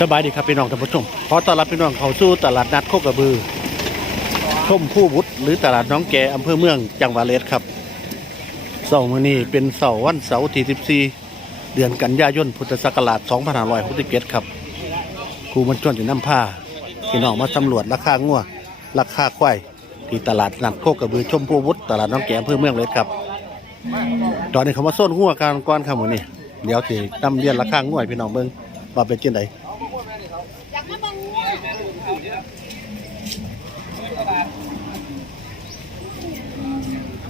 สบายดีครับพี่น้องท่านผู้ชมขอต้อนรับพี่น้องเข้าสู่ตลาดนัดโคกระบือชมผู้บุตรหรือตลาดน้องแกอำเภอเมืองจังหวัดเลยครับเสาร์มื้อนี้เป็นเสาร์วันเสาร์ที่14เดือนกันยายนพุทธศักราช2567ครับครูมันจวนจะนำผ้าพี่น้องมาสำรวจราคางัวราคาควายที่ตลาดนัดโคกระบือชมผู้บุตรตลาดน้องแกอำเภอเมืองเลยครับ ตอนนี้เขามาโซนงัวกันก่อนครับมื้อนี้ เดี๋ยวสินำเรียนราคางัวให้พี่น้องเบิ่งว่าเป็นจังไดอยากมาบังงัว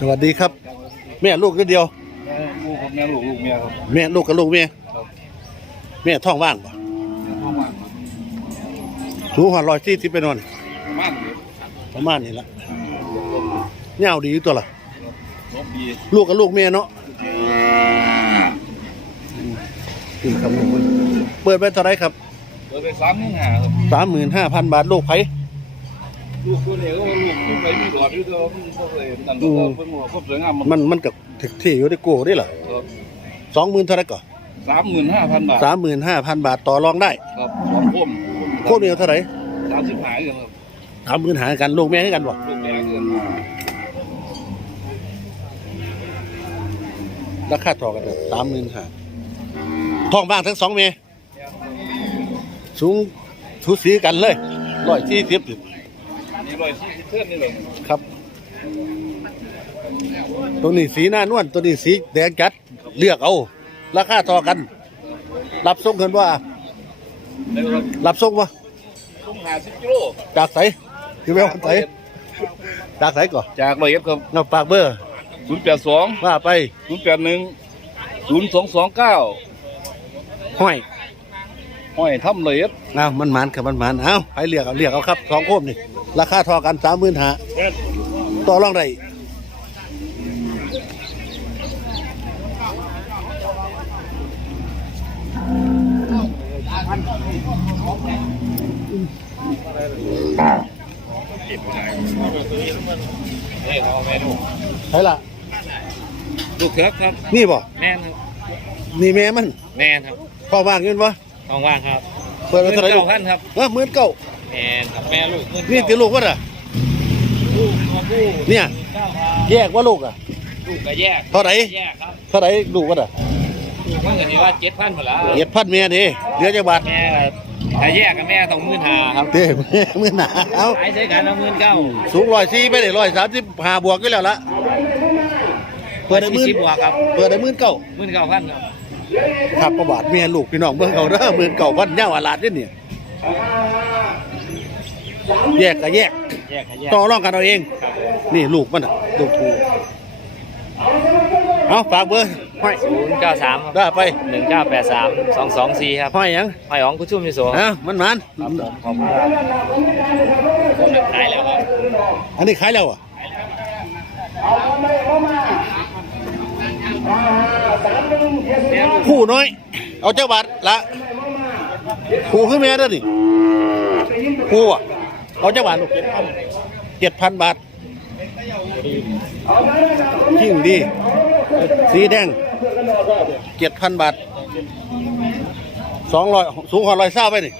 สวัสดีครับ แม่ลูกนิดเดียว ลูกครับแม่ลูกลูกเมียครับแม่ลูกกับลูกแม่แม่ท้องว่างปะห้องว่างสูงหัวร้อยสี่สิบไปนอนบ้านเลยประมาณนี้ละเงาวดีอยู่ตัวละรบดีลูกกับลูกแม่เนาะ นี่ครับลูกมันเปิดไปเท่าไรครับเปิดไปสามหนึ่งหาครับสามหมื่นห้าพันบาทลูกไผลูกคนเดียวก็ว่าลูกลูกไปมีหลอดอยู่ตัวมันก็เลยนั่นอืก็มเป็นหัวครบสวยงามมันมันกับถึกที่อยู่ได้โก้ได้เหรอสองหมื่นเท่าไรก่อนสามหมื่นห้าพันบาทสามหมื่นห้าพันบาทต่อรองได้ครับสองพ่มโคเดียวเท่าไรสามสิบหายกันครับสามหมื่นหากันลูกแม่ให้กันบ่ลูกแม่เกินราคาต่อกันสามหมื่นห้า ท้องบ้างทั้งสองเมสูงทุสีกันเลยร้อยที่สิบนี่ร้อยสี่สิบเท่านี่เลยครับ ตัวนี้สีหน้านวลตัวนี้สีแดงจัดเลือกเอา ราคาต่อกัน รับส่งเงินว่าแล้วก็รับส่งว่าต้องหาสิบกิโลจากไสที่แววไสจากไสก่อนจากร้อยเอ็ดครับเงาปากเบอร์ศูนย์แปดสองว่าไปศูนย์แปดหนึ่งศูนย์สองสองเก้า ห้อยห้อยถ้ำร้อยเอ็ดเอามันหมานครับมันหมานเอาไปเรียกเอาเรียกเอาครับสองโคมนี่ราคาทอกันสามหมื่นหาต่อรองได้ใช่ละลูกครับครับ นี่บ่แม่นครับนี่แม่มันแม่นครับ พอว่างเงินบ่ท้องว่างครับเปิดไปเท่าไหร่ลูกพันครับเออหมื่นเก้าแม่นครับแม่ลูกหมื่นี่ตีลูกวะน่ะ ลูกตัวผู้เนี่ยเก้าพันแยกว่าลูกอะ ลูกก็แยกเท่าไหร่ แยกครับเท่าไหร่ลูกวะน่ะลูกมันก็ถือว่าเจ็ดพันหมดแล้วเจ็ดพันเมียนี่เดือนจังบาทแม่ก็ถ้าแยกกับแม่ต้องหมื่นห้าครับเต้แม่หมื่นหนาเอาขายใช้กันเอาหมื่นเก้าสูงร้อยสี่ไปเลยร้อยสามสิบห้าบวกก็แล้วละเปิดได้หมื่นสิบบวกครับเปิดได้หมื่นเก้าหมื่นเก้าพันครับ ครับประบาทเมียลูกพี่น้องเบิ่งเขาเด้อหมื่นเก้าพันเน่าอาลาดเด้อเนี่ยแยกก็แยกแยกกับแยกต่อรองกันเอาเองครับนี่ลูกมันน่ะลูกถูกเอาฝากเบอร์ห้อยศูนย์เก้าสามได้ไปหนึ่งเก้าแปดสามสองสองสี่ครับห้อยหยังหอยอ๋องกุชุ่มยิโสเอ้ามันมันครับผมขอบคุณครับผมขายแล้วครับอันนี้ขายแล้วอะ ผู้น้อย เอาเจ้าบาทละผู้ขึ้นแม่เด้อนี่ผู้อะเอาเจ้าบาทลูกเจ็ดพันบาทยิ่งดี สีแดงเจ็ดพันบาทสองร้อยสูงกว่าร้อยเศร้าไปนี่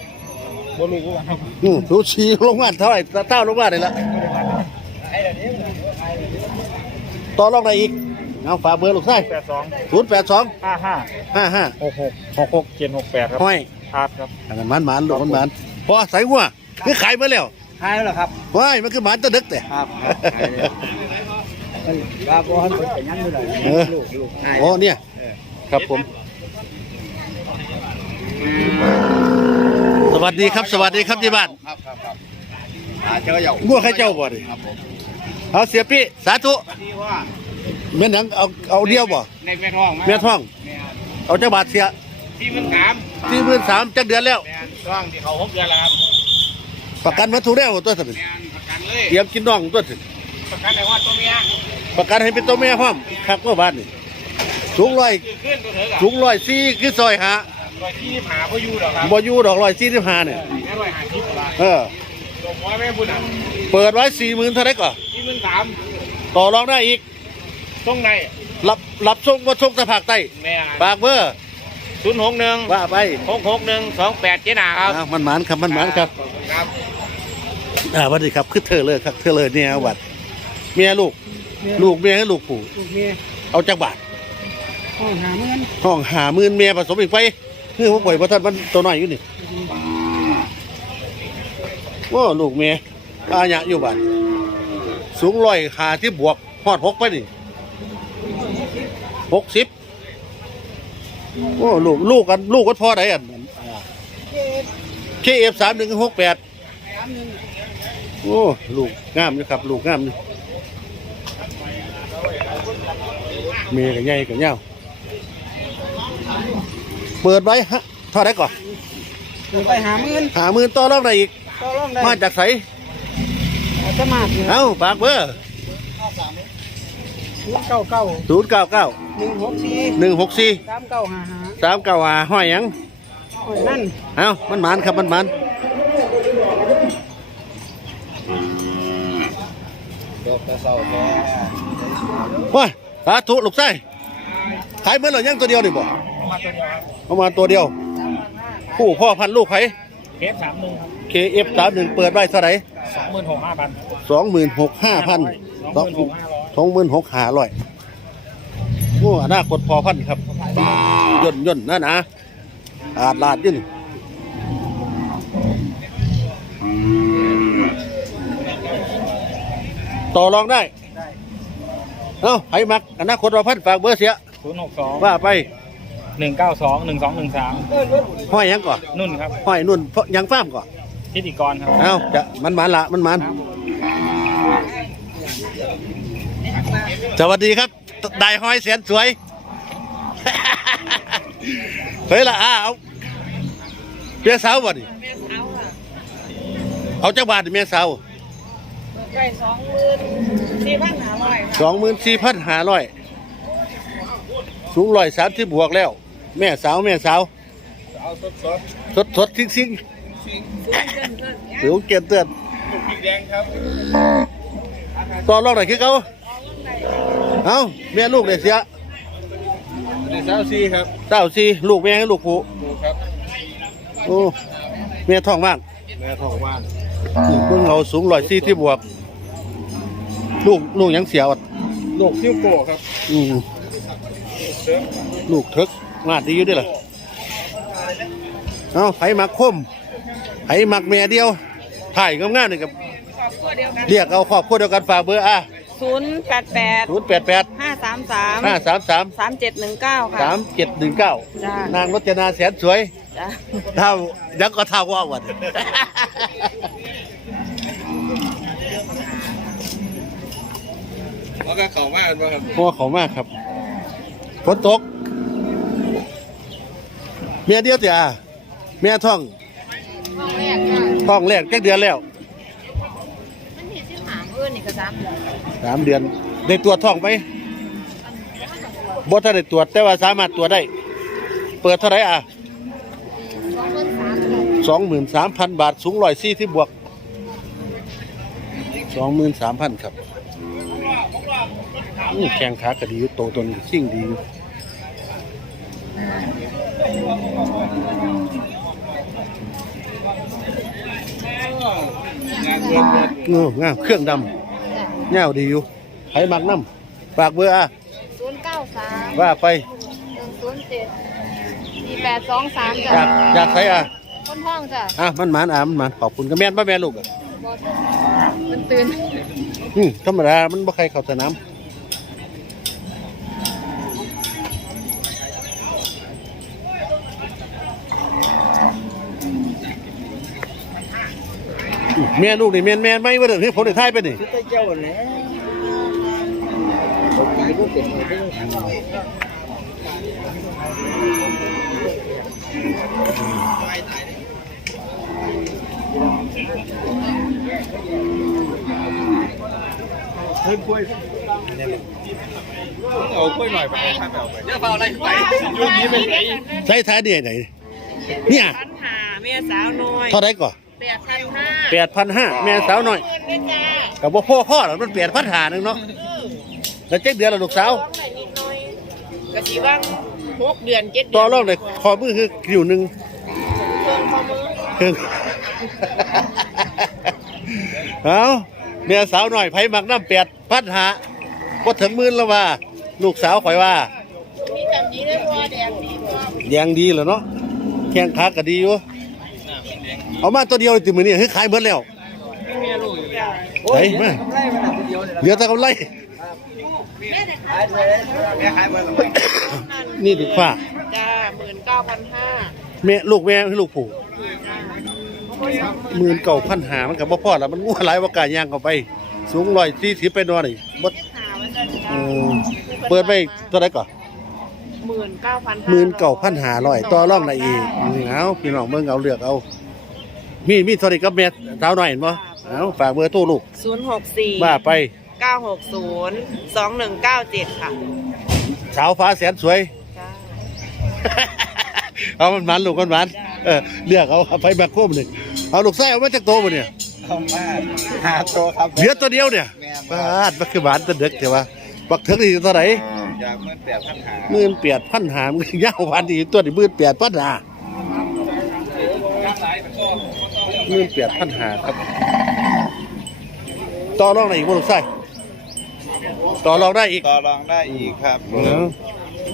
อืมสูชีลงมาเท่าไหร่เท่าลงมาได้ละต่อรองได้อีก เอาฝากเบอร์ลูกไส้แปดสองศูนย์แปดสองห้าห้าห้าห้าหกหกหกหกเจ็ดหกแปดครับห้อยครับครับอันนั้นหมันหมันลูกมันหมันพอใส่หัวคือขายมาแล้วหายแล้วเหรอครับว้ายมันคือหมันตะดึกแต่ครับครับบอลเป็นยังไม่ได้เออโอ้เนี่ยครับผม สวัสดีครับ สวัสดีครับที่บ้านครับครับครับหาเจ้าเหยางัวใครเจ้าบ่ดิครับผมเอาเสียพี่สาธุ แม่นหยังเอาเอาเดียวบ่ในแม่ท้องแม่ท้องเอาเจ้าบาทเสียที่มันถามที่มื่นสามจักเดือนแล้ว แม่ท้องที่เขาหกเดือนแล้วครับประกันวัตถุแล้วตัวสิแม่ประกันเลยเตรียมกินน้องตัวสิประกันในว่าตัวเมียประกันให้เป็นตัวแม่พร้อมคักว่าบ้านนี่สูงร้อยคือขึ้นตัวเถอะกับสูงร้อยสี่คือซอยหาร้อยที่หาพ่อยูหรอกครับบ่อยู่ดอกร้อยสี่สิบห้าเนี่ยแม่ร้อยหาทิพย์ละเออ ลงร้อยแม่พูดอะเปิดไว้สี่หมื่นเท่าไหรก่อนที่มันถามต่อรองได้อีก ตรงไหนรับรับส่งว่าส่งแต่ภาคใต้แม่ฝากเบอร์ศศูนย์หกหนึ่งว่าไปหกหกหนึ่งสองแปดเจ๊หนาครับอ้าวมันหมานครับมันหมานครับครับอ่าสวัสดีครับคือเธอเลยครับเธอเลยเนี่ยวัดเมียลูก ลูกเมียให้ลูกผู้ลูกเมียเอาจักบาทห้องหาเงินห้องหาหมื่นเมียผสมอีกไปนี่ผมปล่อยเพราะท่านมันตัวน้อยอยู่นี่โอ้ลูกเมียอาญะอยู่บ้านสูงร้อยขาที่บวกฮอดหกไปนี่ หกสิบโอ้ลูกลูกกันลูกกันพ่อไหนอะเคเอฟสามหนึ่งหกแปดโอ้ลูกงามอยู่ครับ ลูกงามอยู่เมียกับใหญ่กับเงาเปิดไว้ฮะเท่าไหรก่อนเดี๋ยวไปหาเงินหาหมื่นต่อรอบไหนอีกก็ร้องได้มาจากไสอาจจะมาเนี่ยเอ้าปากเบอร์ ศูนย์เก้าเก้าศูนย์เก้าเก้าหนึ่งหกสี่หนึ่งหกสี่สามเก้าห้าห้าสามเก้าหาห้อยหยังโอ้ยนั่นเอ้ามันหมานครับมันหมานว้ายสาธุลูกไส้ขายเมื่อไหร่ยังตัวเดียวดิบ่เอามาตัวเดียว ผู้พ่อพันธุ์ลูกไผเคสสามหนึ่งครับ KF สามหนึ่งเปิดไว้เท่าไหร่สองหมื่นหกห้าพันสองหมื่นหกห้าพันสองหมื่นหกห้าร้อย สองหมื่นหกห้าร้อยโอ้อนาคตพอพันธุ์ครับย่นย่นนั่นนะอาดลาดอยิ่นต่อรองได้ เอ้าไผมักอนาคตพอพันธุ์ฝากเบอร์เสียศูนย์หกสองว่าไปหนึ่งเก้าสองหนึ่งสองหนึ่งสามห้อยหยังก่อนนุ่นครับห้อยนุ่นเพราะหยังฟ้ามก่อนทิติกรครับ เอ้าจะมันหมันละมันหมัน สวัสดีครับได้ห้อยแสนสวยเฮ้ยละอ้าเอาเมียสาวบ่ดิเอาจักบาทดิเมียสาวไปสองหมื่นสี่พันห้าร้อยสองหมื่นสี่พันห้าร้อยสูงร้อยสามที่บวกแล้ว แม่สาวแม่สาวเอาสดสดสดสดทิ้งซิงหรือเกียนเตือนลูกพริกแดงครับต่อรองหน่อยคือเขา เอ้าแม่ลูกเด็เสียในเช้าซีครับเต้าซีลูกแม่ให้ลูกผู้ดูครับโอ้แม่ท้องว่างแม่ทองว่านเพิ่งเอาสูงร้อยสี่ที่บวก ลูกลูกหยังเสียวอะลูกคิ้วโก้ครับอืมเสื้อลูกเถิกงาดดีอยู่เด้วยล่ะเอาไผมักคมไผมักแม่เดียวถ่ายงามๆนี่กับเรียกเอาครอบครัวเดียวกันฝากเบอร์อะ ศูนย์แปดแปดศูนย์แปดแปดห้าสามสามห้าสามสามสามเจ็ดหนึ่งเก้าค่ะสามเจ็ดหนึ่งเก้าจ้านางรจนาแสนสวยจ้าเท่ายังก็เท่าว่าวันแล้วก็เขามากเลยครับพ่อเขามากครับฝนตก เมียเดียวเสียเมียท้องห้องแรกค่ะท้องแรกแค่เดือนแล้ว ชื่อหาเอื้อนี่ก็สามเดือนสามเดือน ได้ตรวจท้องไปบ่ถ้าได้ตรวจแต่ว่าสามารถตรวจได้ เปิดเท่าไหรอะสองหมื่นสามค่ะสองหมื่นสามพันบาทสูงร้อยสี่ที่บวกสองหมื่นสามพันครับแข้งขากระดีอยู่โตตนสิ่งดีอยู่งานเงิน เงินเงางามเครื่องดำเงาดีอยู่ไผมักน้ำฝากเบอร์อะศูนย์เก้าสามว่าไปหนึ่งศูนย์เจ็ดสี่แปดสองสามจ้ะอยากอยากใส่อะต้นห้องจ้ะอะมันหมานอะมันหมานขอบคุณก็แม่นป้าแม่นลูกอะบอมันตื่นอืมธรรมดามันบ่ใครเข้าสนาม แม่ลูกนี่แม่นแม่นไหมว่าเดี๋ยวนี้ผมได้ทายไปนี่ชุดเจ้าแหละผมไปก็เป็นไปได้เพิ่มกล้วยเอากล้วยหน่อยไปถ้าแบบไปเดี๋ยวเอาอะไรไปยุคนี้เป็นไงใช้ท้ายเนี่ยไหนเนี่ยพันหาเมียสาวน้อยเท่าไรก่อน แปดพันห้าแปดพันห้าแม่สาวน้อยเงินด้วยจ้ากับบ่พ่อพ่อหรอกมันแปดพันหาหนึ่งเนาะแล้วเจ๊เดือนละลูกสาวร้องหน่อยนิดหน่อยกะสีว่างหกเดือนเจ็ดเดืต่อรองได้คอมือคืออยู่หนึ่งเครื่องข้อมือเครื่องเอาเมียสาวหน่อยไผมักน้ำแปดพัดหาก็ถึงหมื่นแล้วว่า ลูกสาวข่อยว่า มีจำนี้ได้ว่าแดงดีกว่าแยงดีเหรอเนาะแข้งขาก็ดีอยู่ เอามาตัวเดียวเลยติมือนี่ให้ขายเบิดแล้วไหนมาเหลือแต่กำไรแม่ขายมาแล้วนี่ดีกว่าจ้าหมื่นเก้าพันห้าแม่ลูกแม่ให้ลูกผู้หมื่นเก่าพันหามันกับบ่พอแล้วมันงัวหลายว่ากล้ายางเข้าไป สูงร้อยสี่สิบไปนอนนี่บ่หาวันจันทร์เออเปิดไปเท่าไหร่ก่อนหมื่นเก้าพันหมื่นเก่าพันหาร้อยต่อรองได้อีกนี่เอาพี่น้องเบิ่งเอาเลือกเอา มีมีเท่าไหร่กับแม่สาวหน่อยเห็นบ่เอาฝากเบอร์โทรลูกศูนย์หกสี่มาไปเก้าหกศูนย์สองหนึ่งเก้าเจ็ดค่ะ สาวฟ้าแสนสวยจ้าเอามันมันลูกมันมันเออเลือกเอาเอาไปแบบควบหนึ่งเอาลูกไส้เอามาจากโตมาเนี่ยทำมาหาโตครับเหลือตัวเดียวเนี่ยแม่นบาดมันคือหวานตัวเด็กเถอะวะบักเถิงนี่เท่าไหร่อยากเมื่อแปดพันหาหมื่นแปดพันหามันยาวหวานดีตัวนี้หมื่นแปดพันหา หมื่นแปดพันหาครับ ต่อรองได้อีกบ่ลูกไส้ต่อรองได้อีกต่อรองได้อีกครับเออ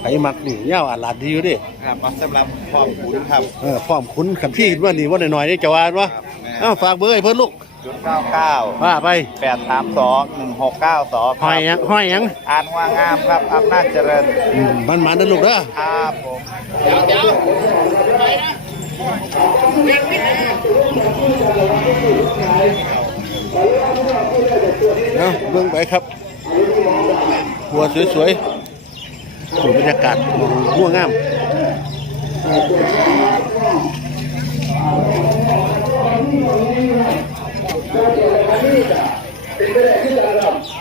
ไผมักนี่ยาวอาลาดดีอยู่เดิครับมาสำหรับพร้อมคุณครับเออพร้อมคุณขันพี่ว่านี่ว่าหน่อยๆนี่จะวานวะครับแม่อ้าวฝากเบอร์ให้เพิ่นลูกจุดเก้าเก้าว่าไปแปดสามสองหนึ่งหกเก้าสองห้อยหยังห้อยหยังอ่านว่างามครับอำนาจเจริญอืมมันมานะลูกเด้อครับผมเอาเบื้องไปครับ หัวสวยๆสูบรรยากาศมองม่วงงามเป็นไปได้ที่จะทำ